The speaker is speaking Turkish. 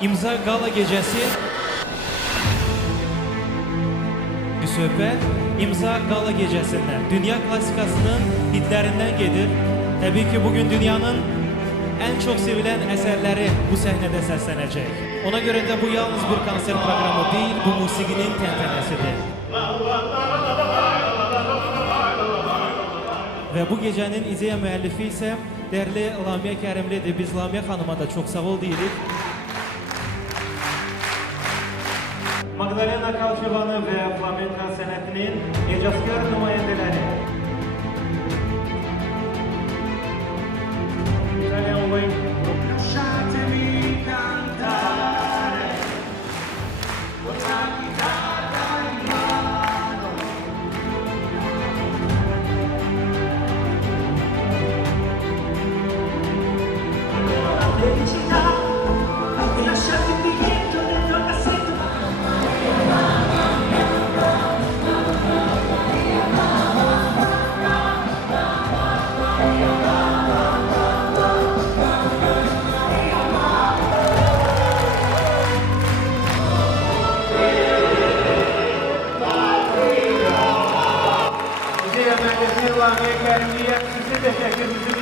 İmza Gala Gecesi. Bir söhbət İmza Gala Gecesinden, dünya klasikasının hitlerinden gelir. Tabii ki bugün dünyanın en çok sevilen eserleri bu sahnede səslənəcək. Ona göre de bu yalnız bir konser programı değil, bu musiqinin təntənəsidir. Ve bu gecenin ideya müəllifi ise değerli Lamia Kərimlidir. Biz Lamia xanıma da çok sağ ol deyirik. Magdalena Kalçıvanı ve flamenco sənətinin ecazkar nümayəndələri. İtalyan Wave Group. Lasciatemi cantare con la chitarra in mano. La felicità di lasciarti il biglietto dentro il cassetto. Lamia Kərimliyə sizi təşəkkürümüzü